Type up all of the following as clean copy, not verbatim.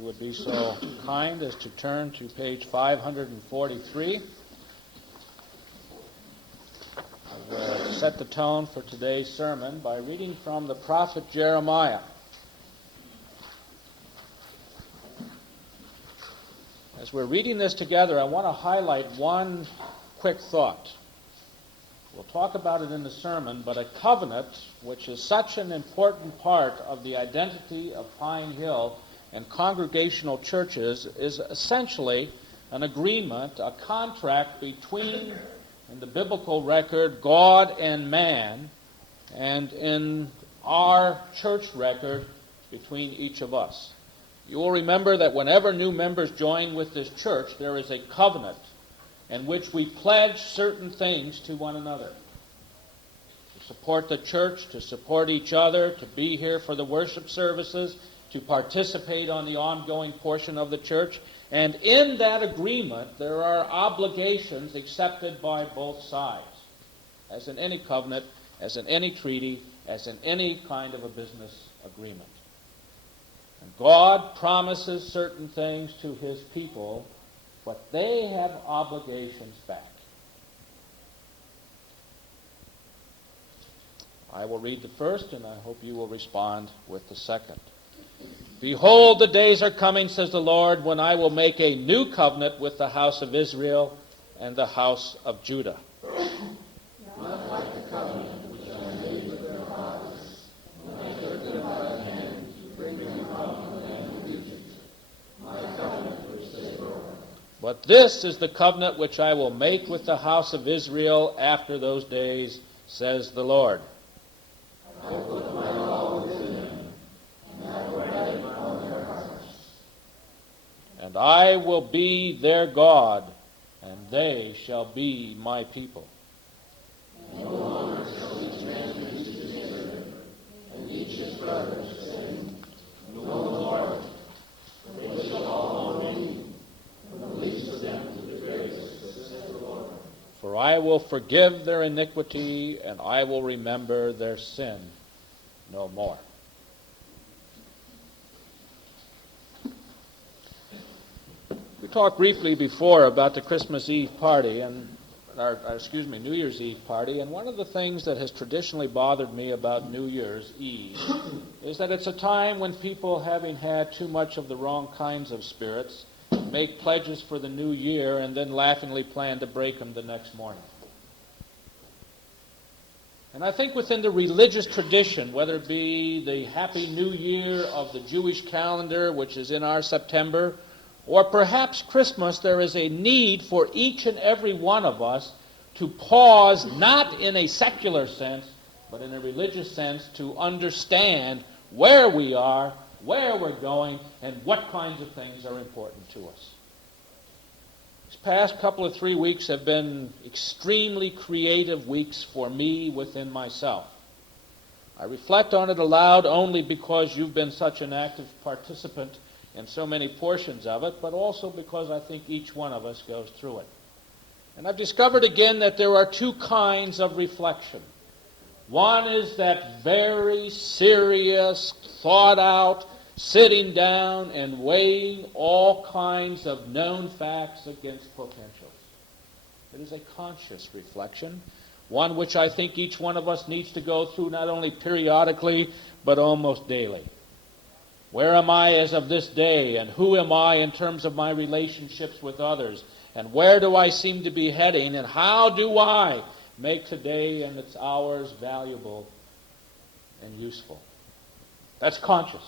you would be so kind as to turn to page 543. I will set the tone for today's sermon by reading from the prophet Jeremiah. As we're reading this together, I want to highlight one quick thought. We'll talk about it in the sermon, but a covenant, which is such an important part of the identity of Pine Hill and congregational churches, is essentially an agreement, a contract between, in the biblical record, God and man, and in our church record, between each of us. You will remember that whenever new members join with this church, there is a covenant in which we pledge certain things to one another. To support the church, to support each other, to be here for the worship services, to participate on the ongoing portion of the church. And in that agreement, there are obligations accepted by both sides, as in any covenant, as in any treaty, as in any kind of a business agreement. And God promises certain things to his people, but they have obligations back. I will read the first, and I hope you will respond with the second. Behold, the days are coming, says the Lord, when I will make a new covenant with the house of Israel and the house of Judah. Not like the covenant which I made with their fathers, when I took them by the hand to bring them out of the land of Egypt. My covenant which they broke. But this is the covenant which I will make with the house of Israel after those days, says the Lord. I will put my law within them, and I will write it on their hearts. And I will be their God, and they shall be my people. And no longer shall these commandments be together, and each his brother, saying, Know the Lord, for they shall all know me, from the least of them to the greatest, says the Lord. For I will forgive their iniquity, and I will remember their sin no more. We talked briefly before about the Christmas Eve party, and New Year's Eve party, and one of the things that has traditionally bothered me about New Year's Eve is that it's a time when people, having had too much of the wrong kinds of spirits, make pledges for the new year and then laughingly plan to break them the next morning. And I think within the religious tradition, whether it be the Happy New Year of the Jewish calendar, which is in our September, or perhaps Christmas, there is a need for each and every one of us to pause, not in a secular sense, but in a religious sense, to understand where we are, where we're going, and what kinds of things are important to us. These past couple of 3 weeks have been extremely creative weeks for me within myself. I reflect on it aloud only because you've been such an active participant in so many portions of it, but also because I think each one of us goes through it. And I've discovered again that there are two kinds of reflection. One is that very serious, thought-out, sitting down and weighing all kinds of known facts against potentials. It is a conscious reflection, one which I think each one of us needs to go through not only periodically, but almost daily. Where am I as of this day, and who am I in terms of my relationships with others, and where do I seem to be heading, and how do I make today and its hours valuable and useful? That's conscious.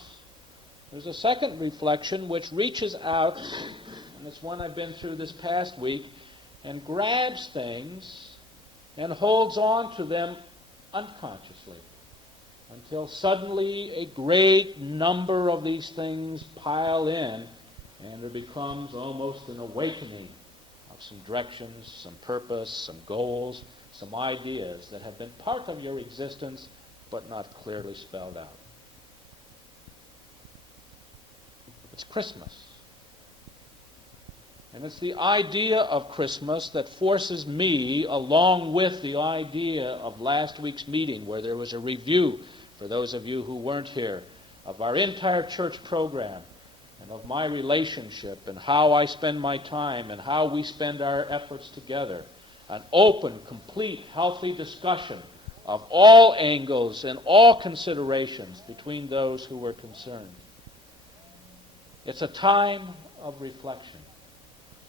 There's a second reflection which reaches out, and it's one I've been through this past week, and grabs things and holds on to them unconsciously until suddenly a great number of these things pile in, and there becomes almost an awakening of some directions, some purpose, some goals, some ideas that have been part of your existence but not clearly spelled out. It's Christmas. And it's the idea of Christmas that forces me, along with the idea of last week's meeting, where there was a review, for those of you who weren't here, of our entire church program, and of my relationship and how I spend my time and how we spend our efforts together. An open, complete, healthy discussion of all angles and all considerations between those who were concerned. It's a time of reflection.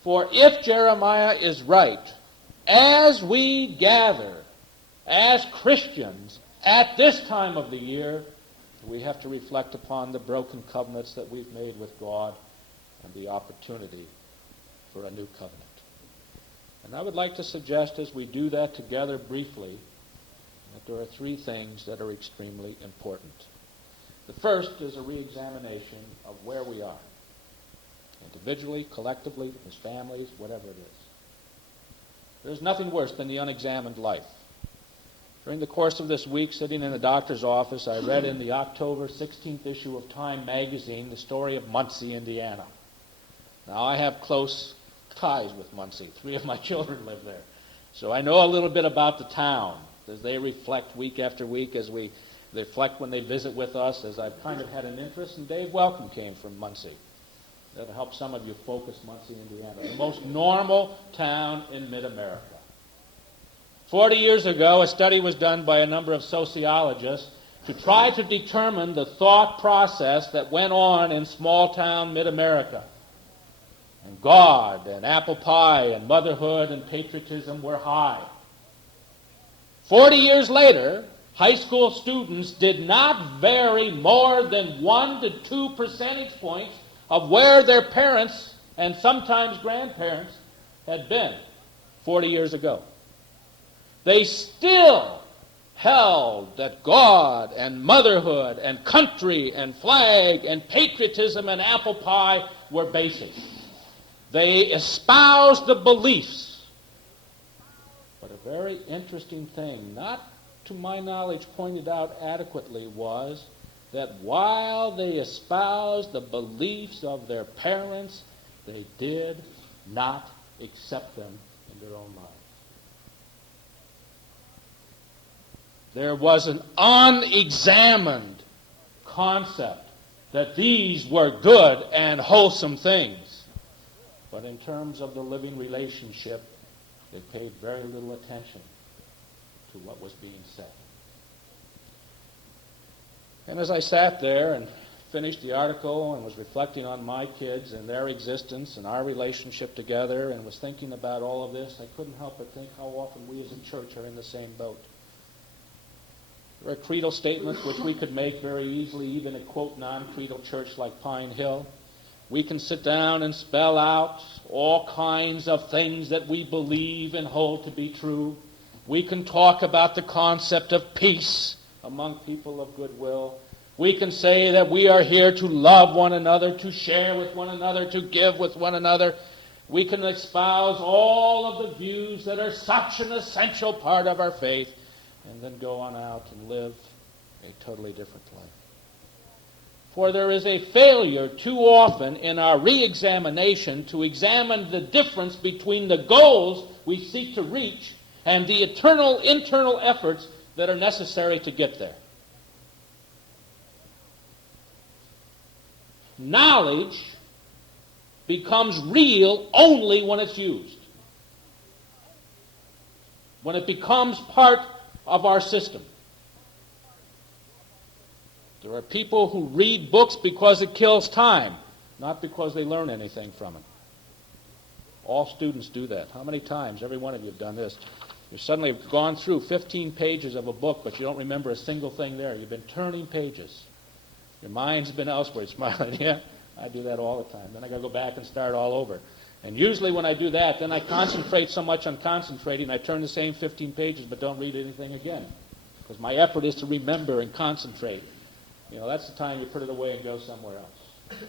For if Jeremiah is right, as we gather as Christians at this time of the year, we have to reflect upon the broken covenants that we've made with God and the opportunity for a new covenant. And I would like to suggest as we do that together briefly that there are three things that are extremely important. The first is a re-examination of where we are, individually, collectively, as families, whatever it is. There's nothing worse than the unexamined life. During the course of this week, sitting in a doctor's office, I read in the October 16th issue of Time magazine the story of Muncie, Indiana. Now, I have close ties with Muncie. 3 of my children live there. So I know a little bit about the town as they reflect week after week, as they reflect when they visit with us, as I've kind of had an interest. And Dave Welcome came from Muncie. That'll help some of you focus Muncie, Indiana. The most normal town in mid-America. 40 years ago, a study was done by a number of sociologists to try to determine the thought process that went on in small-town mid-America. And God and apple pie and motherhood and patriotism were high. 40 years later, high school students did not vary more than 1 to 2 percentage points of where their parents and sometimes grandparents had been 40 years ago. They still held that God and motherhood and country and flag and patriotism and apple pie were basic. They espoused the beliefs. But a very interesting thing, not to my knowledge pointed out adequately, was that while they espoused the beliefs of their parents, they did not accept them in their own lives. There was an unexamined concept that these were good and wholesome things. But in terms of the living relationship, they paid very little attention to what was being said. And as I sat there and finished the article and was reflecting on my kids and their existence and our relationship together and was thinking about all of this, I couldn't help but think how often we as a church are in the same boat. There are creedal statements which we could make very easily, even a, quote, non-creedal church like Pine Hill. We can sit down and spell out all kinds of things that we believe and hold to be true. We can talk about the concept of peace among people of goodwill. We can say that we are here to love one another, to share with one another, to give with one another. We can espouse all of the views that are such an essential part of our faith, and then go on out and live a totally different life. For there is a failure too often in our re-examination to examine the difference between the goals we seek to reach and the eternal internal efforts that are necessary to get there. Knowledge becomes real only when it's used. When it becomes part of our system. There are people who read books because it kills time, not because they learn anything from it. All students do that. How many times, every one of you have done this? You've suddenly gone through 15 pages of a book, but you don't remember a single thing there. You've been turning pages. Your mind's been elsewhere, smiling. Yeah, I do that all the time. Then I got to go back and start all over. And usually when I do that, then I concentrate so much on concentrating, I turn the same 15 pages but don't read anything again. Because my effort is to remember and concentrate. You know, that's the time you put it away and go somewhere else.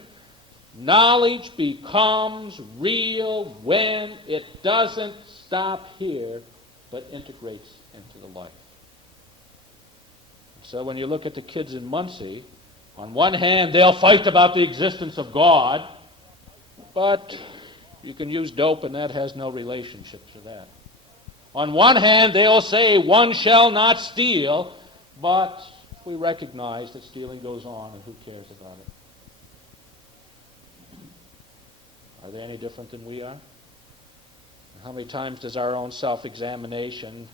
Knowledge becomes real when it doesn't stop here, but integrates into the life. So when you look at the kids in Muncie, on one hand, they'll fight about the existence of God, but you can use dope and that has no relationship to that. On one hand, they'll say, one shall not steal, but we recognize that stealing goes on and who cares about it. they any different than we are? How many times does our own self-examination,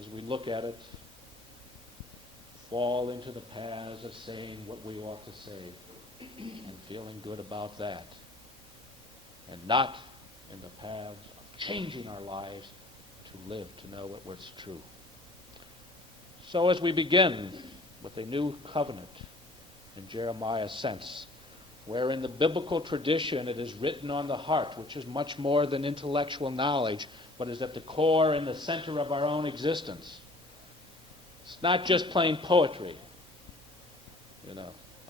as we look at it, fall into the paths of saying what we ought to say and feeling good about that, and not in the paths of changing our lives to live, to know what was true? So as we begin with a new covenant in Jeremiah's sense, where in the biblical tradition it is written on the heart, which is much more than intellectual knowledge, but is at the core and the center of our own existence. It's not just plain poetry.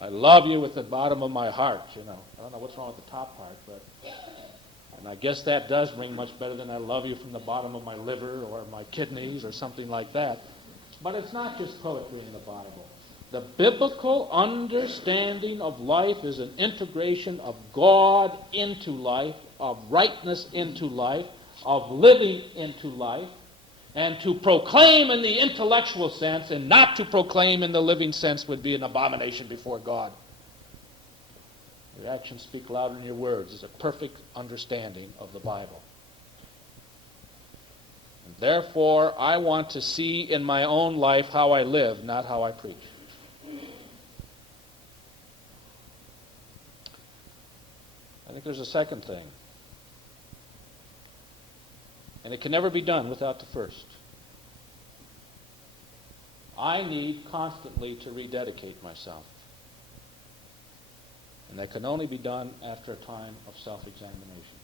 I love you with the bottom of my heart, I don't know what's wrong with the top part, and I guess that does ring much better than I love you from the bottom of my liver or my kidneys or something like that. But it's not just poetry in the Bible. The biblical understanding of life is an integration of God into life, of rightness into life, of living into life, and to proclaim in the intellectual sense and not to proclaim in the living sense would be an abomination before God. Your actions speak louder than your words is a perfect understanding of the Bible. And therefore, I want to see in my own life how I live, not how I preach. I think there's a second thing. And it can never be done without the first. I need constantly to rededicate myself. And that can only be done after a time of self-examination.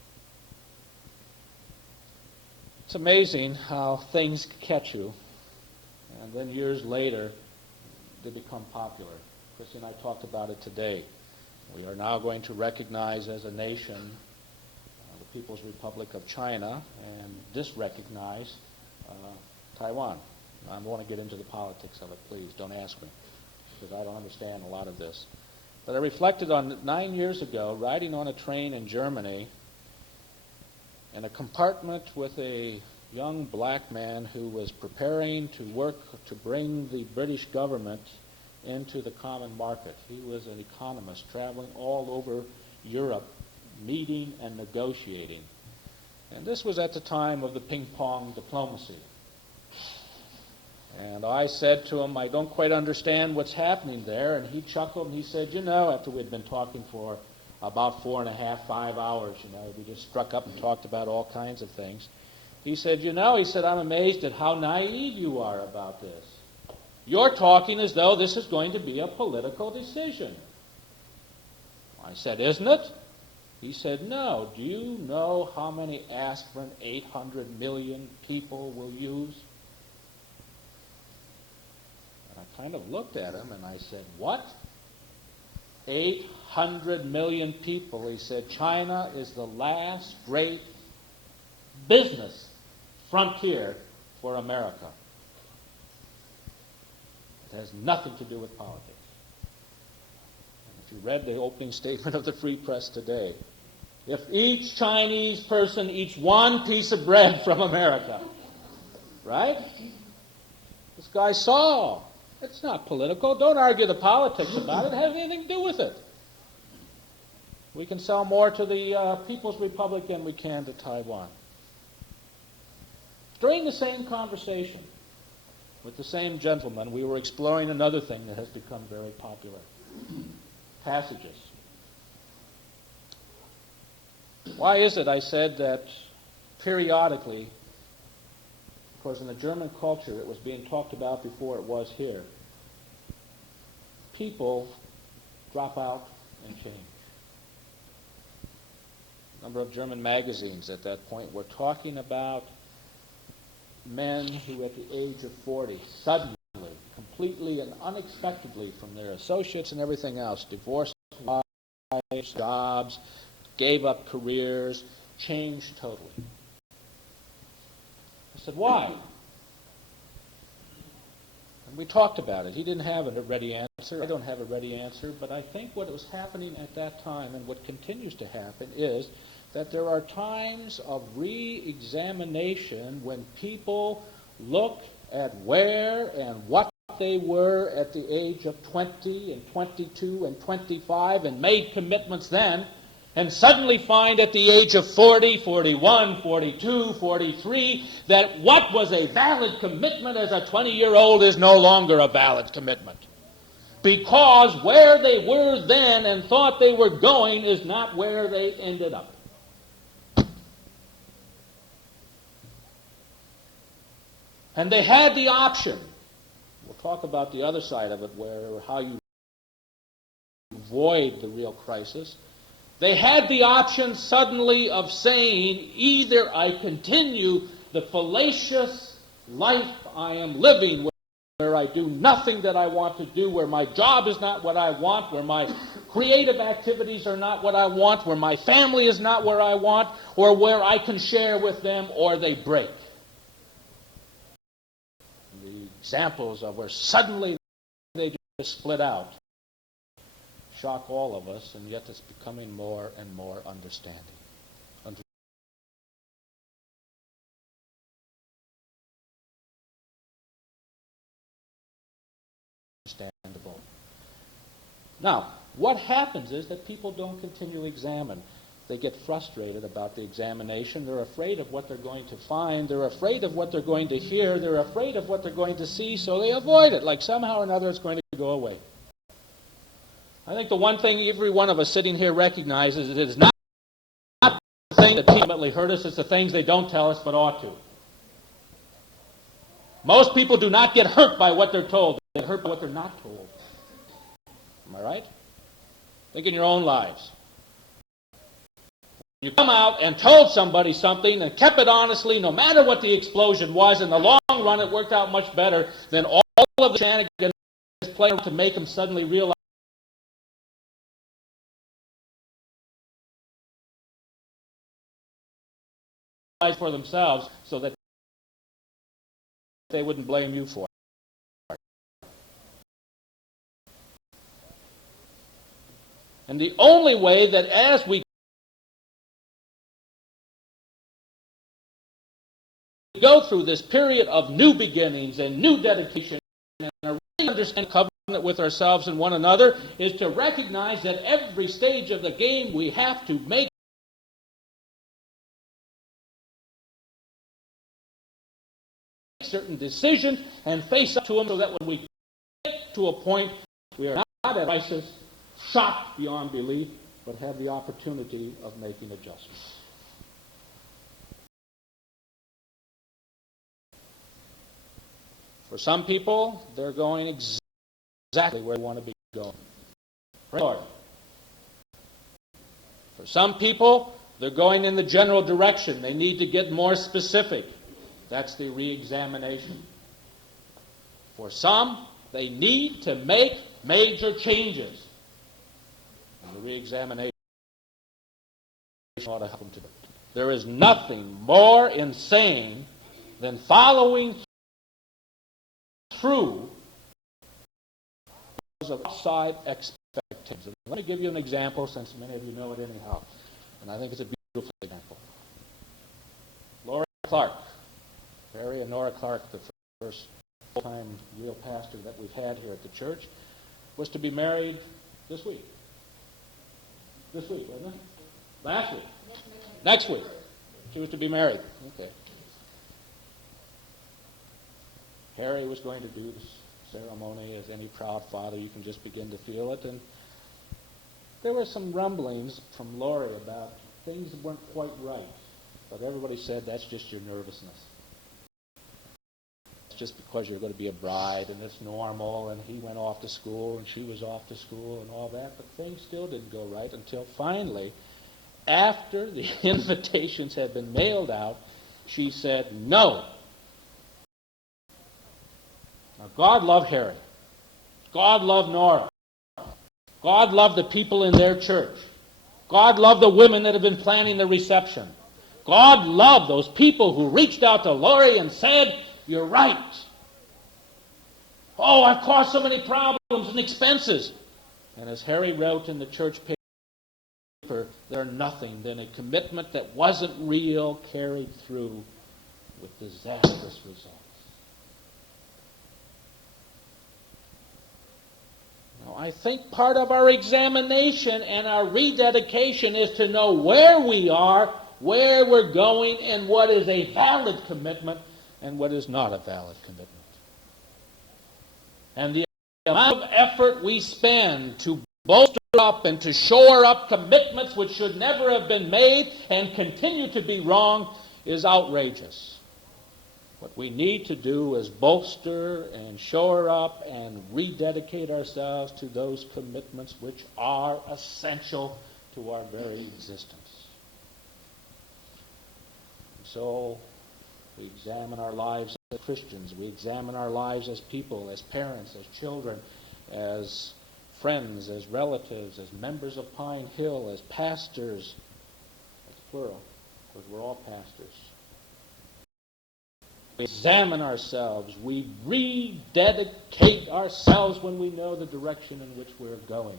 It's amazing how things catch you, and then years later, they become popular. Christy and I talked about it today. We are now going to recognize as a nation the People's Republic of China and disrecognize Taiwan. I don't want to get into the politics of it, please. Don't ask me, because I don't understand a lot of this. But I reflected on it 9 years ago, riding on a train in Germany, in a compartment with a young black man who was preparing to work to bring the British government into the common market. He was an economist traveling all over Europe, meeting and negotiating. And this was at the time of the ping-pong diplomacy. And I said to him, I don't quite understand what's happening there. And he chuckled and he said, after we'd been talking for about 4.5, 5 hours, we just struck up and talked about all kinds of things. He said, I'm amazed at how naive you are about this. You're talking as though this is going to be a political decision. I said, isn't it? He said, no. Do you know how many aspirin 800 million people will use? And I kind of looked at him and I said, what? 800 million people. He said, China is the last great business frontier for America. It has nothing to do with politics. And if you read the opening statement of the Free Press today, if each Chinese person eats one piece of bread from America, right? This guy saw. It's not political. Don't argue the politics about it. It has anything to do with it. We can sell more to the People's Republic than we can to Taiwan. During the same conversation with the same gentleman, we were exploring another thing that has become very popular. Passages. Why is it, I said, that periodically, of course in the German culture it was being talked about before it was here, people drop out and change. A number of German magazines at that point were talking about men who at the age of 40 suddenly, completely and unexpectedly from their associates and everything else, divorced wives, jobs, gave up careers, changed totally. I said, why? And we talked about it. He didn't have a ready answer. I don't have a ready answer, but I think what was happening at that time and what continues to happen is that there are times of re-examination when people look at where and what they were at the age of 20 and 22 and 25 and made commitments then, and suddenly find at the age of 40, 41, 42, 43 that what was a valid commitment as a 20-year-old is no longer a valid commitment. Because where they were then and thought they were going is not where they ended up. And they had the option. We'll talk about the other side of it, how you avoid the real crisis. They had the option suddenly of saying, either I continue the fallacious life I am living, where I do nothing that I want to do, where my job is not what I want, where my creative activities are not what I want, where my family is not where I want, or where I can share with them, or they break. The examples of where suddenly they just split out shock all of us, and yet it's becoming more and more understandable. Now, what happens is that people don't continually examine. They get frustrated about the examination. They're afraid of what they're going to find. They're afraid of what they're going to hear. They're afraid of what they're going to see, so they avoid it, like somehow or another it's going to go away. I think the one thing every one of us sitting here recognizes is it is not the thing that ultimately hurt us, it's the things they don't tell us but ought to. Most people do not get hurt by what they're told. They get hurt by what they're not told. Am I right? Think in your own lives. You come out and told somebody something and kept it honestly, no matter what the explosion was, in the long run it worked out much better than all of the shenanigans played to make them suddenly realize for themselves so that they wouldn't blame you for it. And the only way that as we go through this period of new beginnings and new dedication and a really understand covenant with ourselves and one another is to recognize that every stage of the game we have to make certain decisions and face up to them so that when we get to a point we are not at crisis, shocked beyond belief, but have the opportunity of making adjustments. For some people, they're going exactly where they want to be going. Praise the Lord. For some people, they're going in the general direction. They need to get more specific. That's the re-examination. For some, they need to make major changes. And the re-examination ought to help them to do it. There is nothing more insane than following through because of outside expectations. Let me give you an example, since many of you know it anyhow, and I think it's a beautiful example. Laurie Clark, Barry and Nora Clark, the first full-time real pastor that we've had here at the church, was to be married this week. This week, wasn't it? Last week. Next week. She was to be married. Okay. Harry was going to do the ceremony as any proud father. You can just begin to feel it. And there were some rumblings from Laurie about things that weren't quite right. But everybody said, that's just your nervousness. It's just because you're going to be a bride and it's normal, and he went off to school and she was off to school and all that. But things still didn't go right until finally, after the invitations had been mailed out, she said, no. Now, God loved Harry. God loved Nora. God loved the people in their church. God loved the women that have been planning the reception. God loved those people who reached out to Laurie and said, you're right. Oh, I've caused so many problems and expenses. And as Harry wrote in the church paper, they're nothing than a commitment that wasn't real carried through with disastrous results. I think part of our examination and our rededication is to know where we are, where we're going, and what is a valid commitment and what is not a valid commitment. And the amount of effort we spend to bolster up and to shore up commitments which should never have been made and continue to be wrong is outrageous. What we need to do is bolster and shore up and rededicate ourselves to those commitments which are essential to our very existence. So we examine our lives as Christians. We examine our lives as people, as parents, as children, as friends, as relatives, as members of Pine Hill, as pastors. That's plural, because we're all pastors. We examine ourselves. We rededicate ourselves when we know the direction in which we're going.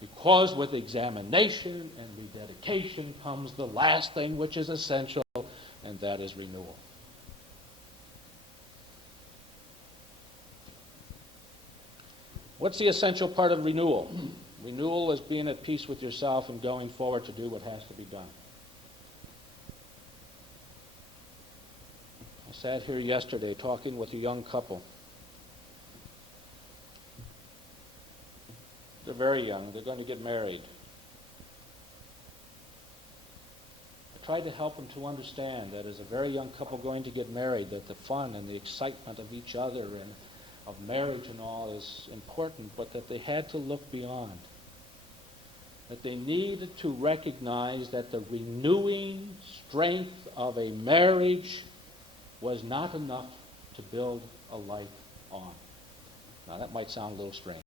Because with examination and rededication comes the last thing which is essential, and that is renewal. What's the essential part of renewal? Renewal is being at peace with yourself and going forward to do what has to be done. I sat here yesterday talking with a young couple. They're very young. They're going to get married. I tried to help them to understand that as a very young couple going to get married, that the fun and the excitement of each other and of marriage and all is important, but that they had to look beyond. That they needed to recognize that the renewing strength of a marriage was not enough to build a life on. Now that might sound a little strange.